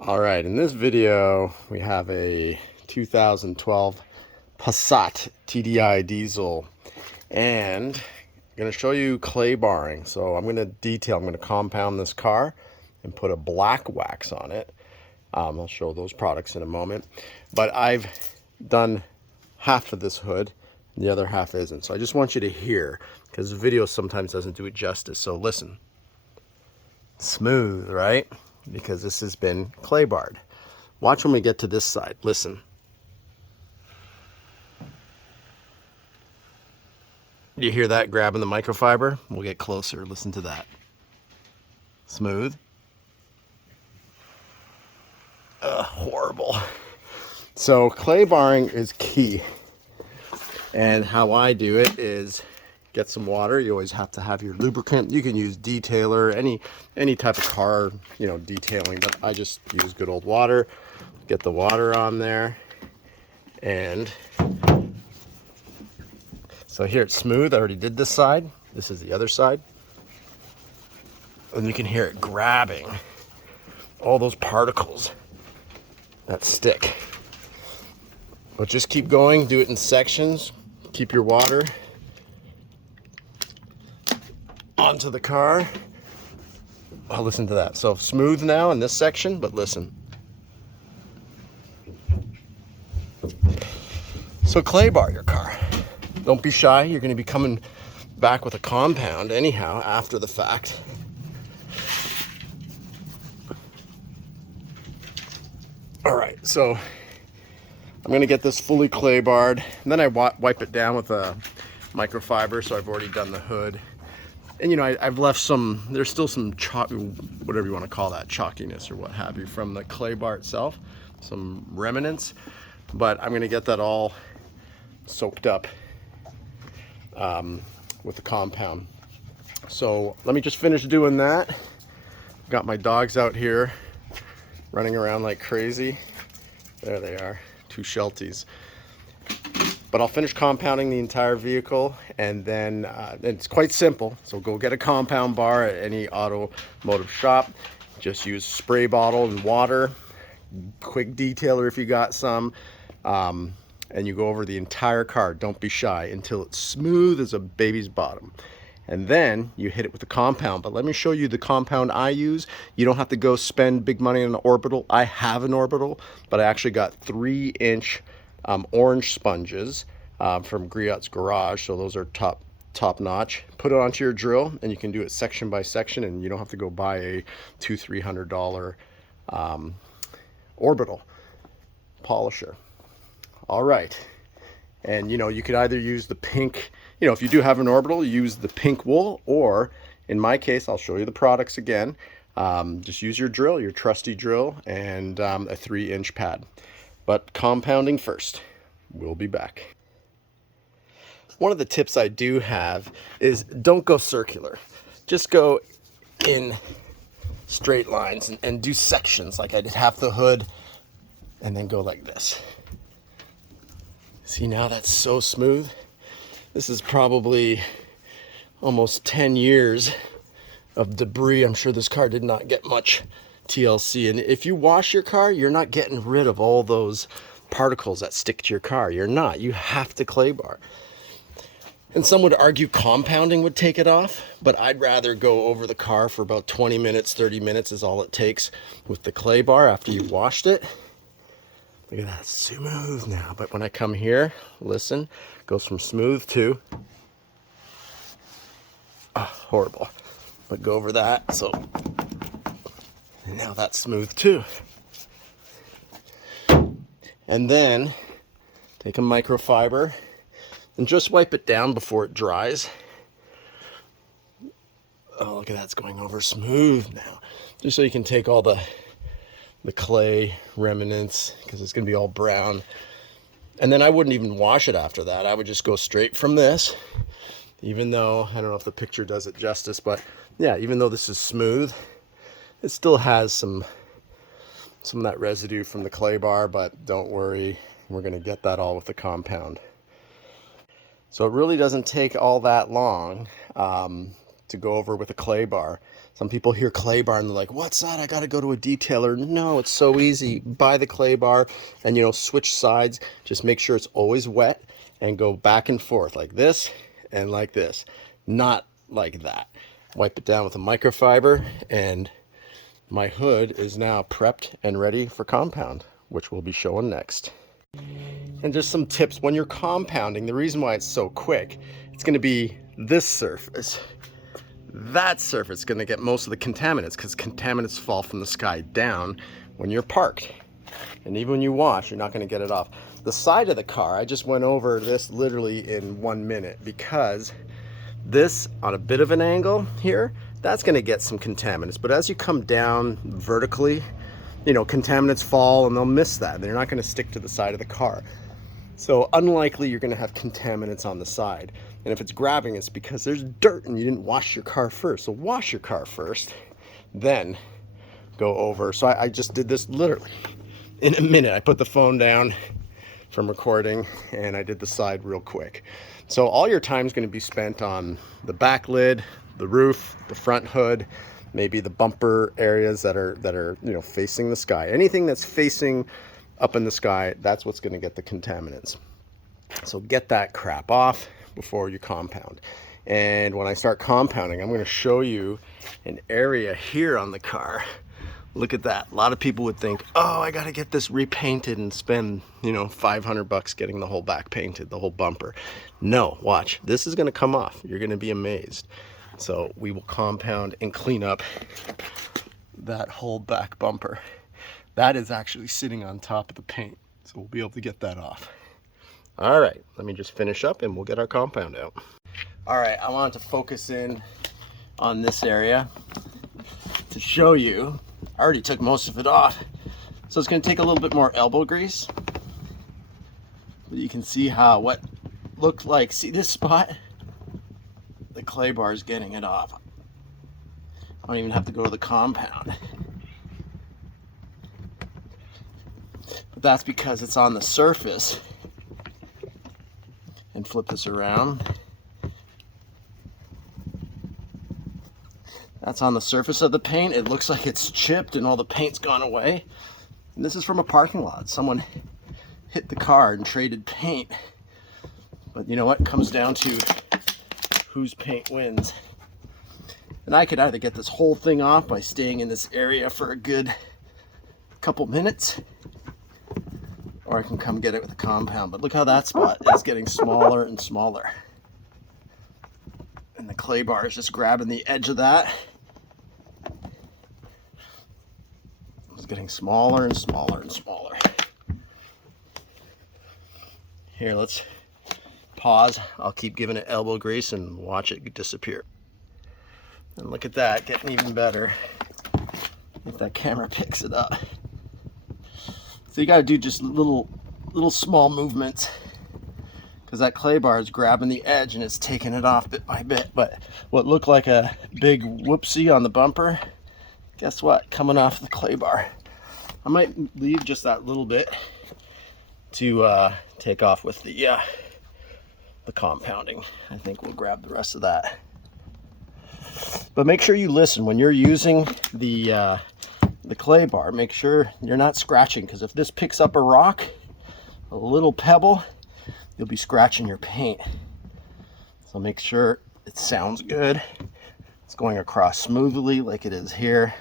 All right, in this video, we have a 2012 Passat TDI diesel, and I'm going to show you clay barring. So I'm going to compound this car and put a black wax on it. I'll show those products in a moment, but I've done half of this hood, and the other half isn't. So I just want you to hear, because the video sometimes doesn't do it justice. So listen. Smooth, right? Because this has been clay barred. Watch when we get to this side. Listen. You hear that grabbing the microfiber? We'll get closer. Listen to that. Smooth. Horrible. So clay barring is key. And how I do it is get some water. You always have to have your lubricant. You can use detailer, any type of car, detailing, but I just use good old water. Get the water on there, and so here it's smooth. I already did this side. This is the other side, and you can hear it grabbing all those particles that stick. But just keep going. Do it in sections. Keep your water onto the car. Oh, listen to that. So smooth now in this section, but listen. So clay bar your car. Don't be shy. You're going to be coming back with a compound anyhow after the fact. All right, so I'm going to get this fully clay barred, and then I wipe it down with a microfiber. So I've already done the hood, and I've left some. There's still some whatever you want to call that, chalkiness or what have you, from the clay bar itself, some remnants. But I'm going to get that all soaked up with the compound. So let me just finish doing that. Got my dogs out here running around like crazy. There they are, two Shelties. But I'll finish compounding the entire vehicle, and then it's quite simple. So go get a compound bar at any automotive shop. Just use spray bottle and water, quick detailer if you got some, and you go over the entire car. Don't be shy until it's smooth as a baby's bottom. And then you hit it with the compound. But let me show you the compound I use. You don't have to go spend big money on an orbital. I have an orbital, but I actually got 3-inch orange sponges from Griot's garage. So those are top notch. Put it onto your drill, and you can do it section by section, and you don't have to go buy a $200-300 orbital polisher. All right. And you could either use the pink, if you do have an orbital, use the pink wool, or in my case, I'll show you the products again. Just use your drill, your trusty drill, and a 3-inch pad. But compounding first. We'll be back. One of the tips I do have is don't go circular. Just go in straight lines and do sections. Like I did half the hood and then go like this. See, now that's so smooth. This is probably almost 10 years of debris. I'm sure this car did not get much TLC. And if you wash your car, you're not getting rid of all those particles that stick to your car. You're not. You have to clay bar. And some would argue compounding would take it off, but I'd rather go over the car for about 20 minutes, 30 minutes is all it takes with the clay bar after you've washed it. Look at that, smooth now. But when I come here, listen, goes from smooth to horrible. But go over that, so and now that's smooth too. And then take a microfiber and just wipe it down before it dries. Oh, look at that, it's going over smooth now. Just so you can take all the clay remnants, because it's going to be all brown. And then I wouldn't even wash it after that. I would just go straight from this, even though, I don't know if the picture does it justice, but yeah, even though this is smooth, it still has some of that residue from the clay bar, but don't worry, we're going to get that all with the compound. So it really doesn't take all that long. to go over with a clay bar. Some people hear clay bar and they're like, what's that? I got to go to a detailer. No, it's so easy. Buy the clay bar and, you know, switch sides. Just make sure it's always wet and go back and forth like this and like this. Not like that. Wipe it down with a microfiber, and my hood is now prepped and ready for compound, which we'll be showing next. And just some tips when you're compounding. The reason why it's so quick, it's going to be this surface. That surface is going to get most of the contaminants, because contaminants fall from the sky down when you're parked. And even when you wash, you're not going to get it off. The side of the car, I just went over this literally in 1 minute, because this on a bit of an angle here, that's going to get some contaminants. But as you come down vertically, you know, contaminants fall and they'll miss that. They're not going to stick to the side of the car. So unlikely you're going to have contaminants on the side. And if it's grabbing, it's because there's dirt and you didn't wash your car first. So wash your car first, then go over. So I just did this literally in a minute. I put the phone down from recording and I did the side real quick. So all your time is going to be spent on the back lid, the roof, the front hood, maybe the bumper areas that are you know, facing the sky. Anything that's facing up in the sky, that's what's going to get the contaminants. So get that crap off before you compound. And when I start compounding, I'm going to show you an area here on the car. Look at that. A lot of people would think, oh, I got to get this repainted and spend, you know, $500 getting the whole back painted, the whole bumper. No, watch. This is going to come off. You're going to be amazed. So we will compound and clean up that whole back bumper. That is actually sitting on top of the paint. So we'll be able to get that off. All right, let me just finish up and we'll get our compound out. All right, I wanted to focus in on this area to show you. I already took most of it off. So it's going to take a little bit more elbow grease. But you can see how what looked like, see this spot? The clay bar is getting it off. I don't even have to go to the compound. But that's because it's on the surface. And flip this around. That's on the surface of the paint. It looks like it's chipped and all the paint's gone away. And this is from a parking lot. Someone hit the car and traded paint. But you know what? It comes down to whose paint wins. And I could either get this whole thing off by staying in this area for a good couple minutes, or I can come get it with a compound. But look how that spot is getting smaller and smaller. And the clay bar is just grabbing the edge of that. It's getting smaller and smaller and smaller. Here, let's pause. I'll keep giving it elbow grease and watch it disappear. And look at that, getting even better. If that camera picks it up. So you got to do just little small movements, because that clay bar is grabbing the edge and it's taking it off bit by bit. But what looked like a big whoopsie on the bumper, guess what? Coming off the clay bar. I might leave just that little bit to take off with the compounding. I think we'll grab the rest of that. But make sure you listen when you're using the clay bar. Make sure you're not scratching, because if this picks up a rock, a little pebble, you'll be scratching your paint. So make sure it sounds good. It's going across smoothly like it is here.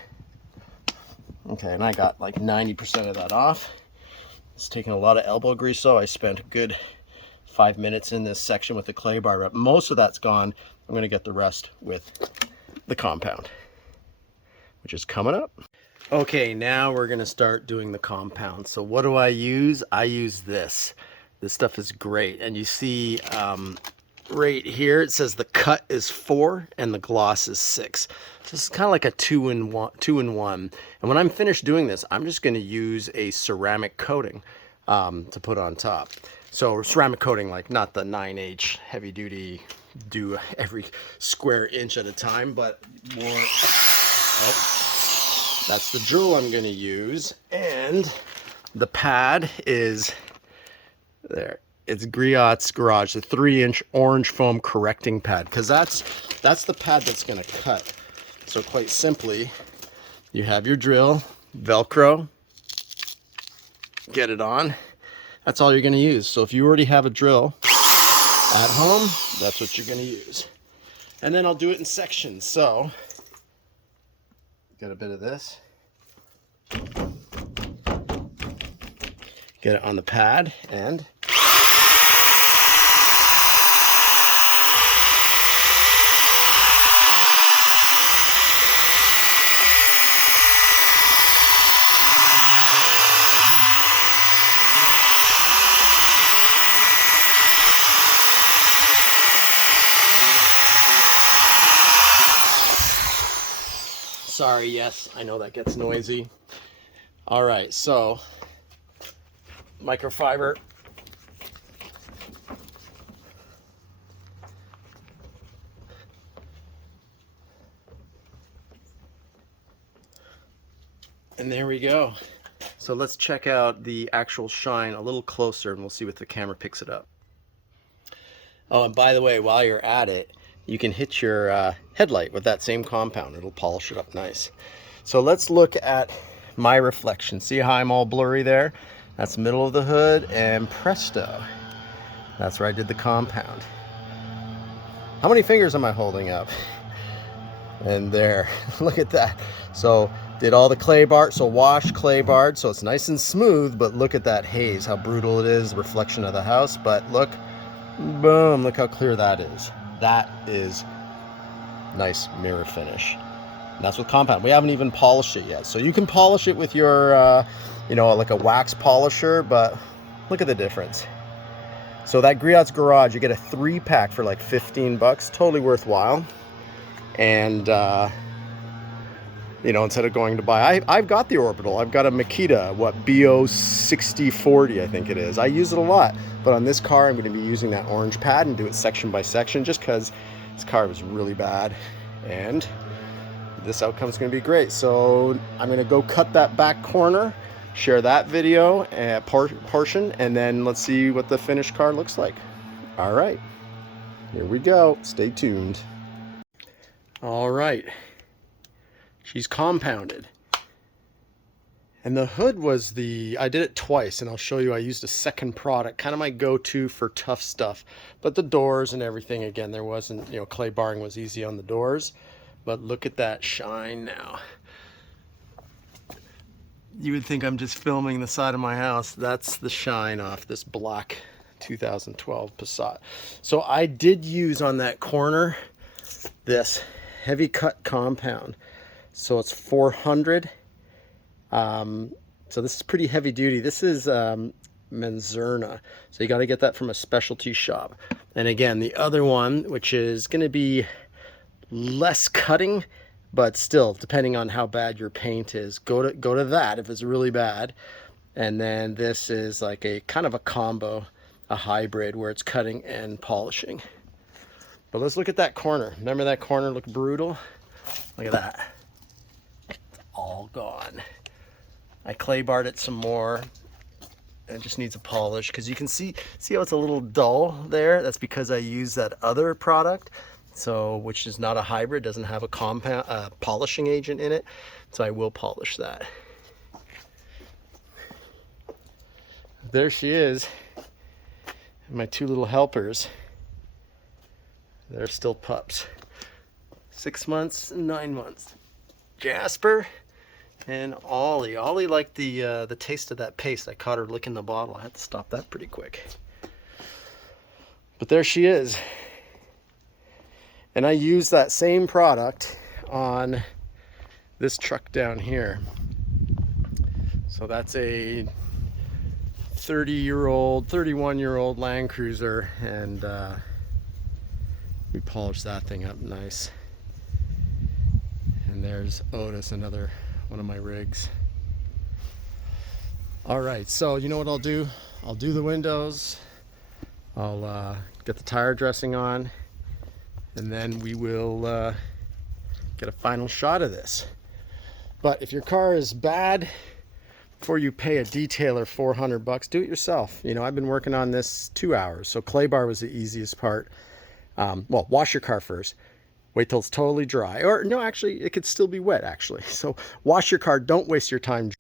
Okay, and I got like 90% of that off. It's taking a lot of elbow grease, so I spent a good 5 minutes in this section with the clay bar, but most of that's gone. I'm gonna get the rest with the compound, which is coming up. Okay, now we're gonna start doing the compound. So what do I use? I use this. This stuff is great. And you see right here, it says the cut is 4 and the gloss is 6. So this is kind of like a two in one. And when I'm finished doing this, I'm just gonna use a ceramic coating to put on top. So ceramic coating, like not the 9H heavy duty, do every square inch at a time, but more, that's the drill I'm gonna use. And the pad is there. It's Griot's Garage, the 3-inch orange foam correcting pad, because that's the pad that's going to cut. So quite simply, you have your drill, Velcro, get it on. That's all you're going to use. So if you already have a drill at home, that's what you're going to use. And then I'll do it in sections. So get a bit of this, get it on the pad, and sorry, yes, I know that gets noisy. All right, so microfiber. And there we go. So let's check out the actual shine a little closer and we'll see if the camera picks it up. Oh, and by the way, while you're at it, you can hit your headlight with that same compound. It'll polish it up nice. So let's look at my reflection. See how I'm all blurry there? That's middle of the hood, and presto. That's where I did the compound. How many fingers am I holding up? And there, look at that. So did all the clay bar, so wash clay barred, so it's nice and smooth, but look at that haze, how brutal it is, the reflection of the house. But look, boom, look how clear that is. That is nice mirror finish. And that's with compound. We haven't even polished it yet. So you can polish it with your, you know, like a wax polisher, but look at the difference. So that Griot's Garage, you get a 3-pack for like 15 bucks, totally worthwhile. And, you know, instead of going to buy, I've got the Orbital. I've got a Makita, what, BO6040, I think it is. I use it a lot. But on this car, I'm going to be using that orange pad and do it section by section, just because this car was really bad. And this outcome is going to be great. So I'm going to go cut that back corner, share that video portion, and then let's see what the finished car looks like. All right, here we go. Stay tuned. All right, she's compounded. And the hood was I did it twice, and I'll show you, I used a second product, kind of my go-to for tough stuff. But the doors and everything, again, there wasn't, you know, clay barring was easy on the doors. But look at that shine now. You would think I'm just filming the side of my house. That's the shine off this black 2012 Passat. So I did use on that corner this heavy cut compound. So it's 400. So this is pretty heavy duty. This is Menzerna. So you got to get that from a specialty shop. And again, the other one, which is going to be less cutting, but still, depending on how bad your paint is, go to that if it's really bad. And then this is like a kind of a combo, a hybrid, where it's cutting and polishing. But let's look at that corner. Remember that corner looked brutal? Look at that. It's all gone. I clay barred it some more. It just needs a polish, because you can see how it's a little dull there. That's because I used that other product, so which is not a hybrid, doesn't have a compound polishing agent in it. So I will polish that. There she is. My two little helpers. They're still pups. 6 months and 9 months. Jasper and Ollie. Ollie liked the taste of that paste. I caught her licking the bottle. I had to stop that pretty quick. But there she is. And I used that same product on this truck down here. So that's a 31-year-old Land Cruiser, and we polished that thing up nice. And there's Otis, another one of my rigs. All right, so you know what I'll do? I'll do the windows. I'll get the tire dressing on, and then we will get a final shot of this. But if your car is bad, before you pay a detailer $400, do it yourself. You know, I've been working on this 2 hours, so clay bar was the easiest part. Well, wash your car first. Wait till it's totally dry. Or no, actually, it could still be wet, actually. So wash your car. Don't waste your time.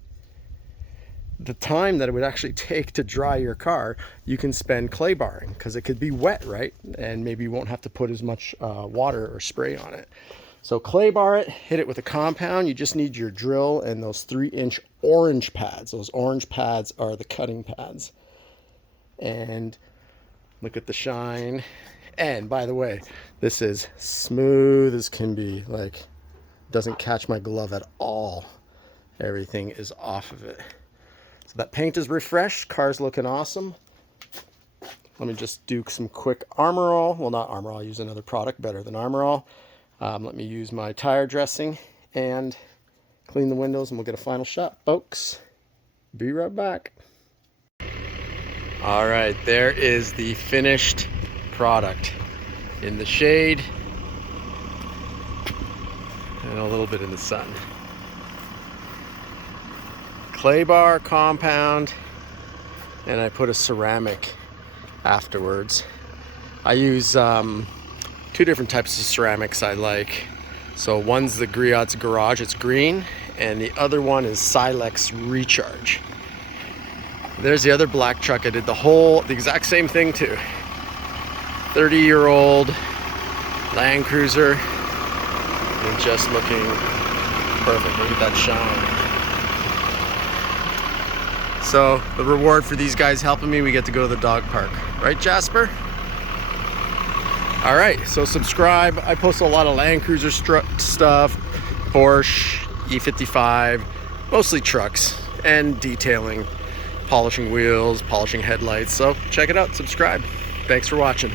The time that it would actually take to dry your car, you can spend clay barring, because it could be wet, right? And maybe you won't have to put as much water or spray on it. So clay bar it, hit it with a compound. You just need your drill and those 3-inch orange pads. Those orange pads are the cutting pads. And look at the shine. And by the way, this is smooth as can be. Like, doesn't catch my glove at all. Everything is off of it. So that paint is refreshed. Car's looking awesome. Let me just do some quick Armor All. Well, not Armor All. I'll use another product better than Armor All. Let me use my tire dressing and clean the windows, and we'll get a final shot, folks. Be right back. All right, there is the finished product in the shade and a little bit in the sun. Clay bar compound, and I put a ceramic afterwards. I use 2 different types of ceramics I like. So one's the Griot's Garage, it's green, and the other one is Silex Recharge. There's the other black truck. I did the exact same thing too. 30-year-old Land Cruiser, and just looking perfect. Look at that shine. So the reward for these guys helping me, we get to go to the dog park. Right, Jasper? All right, so subscribe. I post a lot of Land Cruiser stuff, Porsche, E55, mostly trucks, and detailing, polishing wheels, polishing headlights. So check it out, subscribe. Thanks for watching.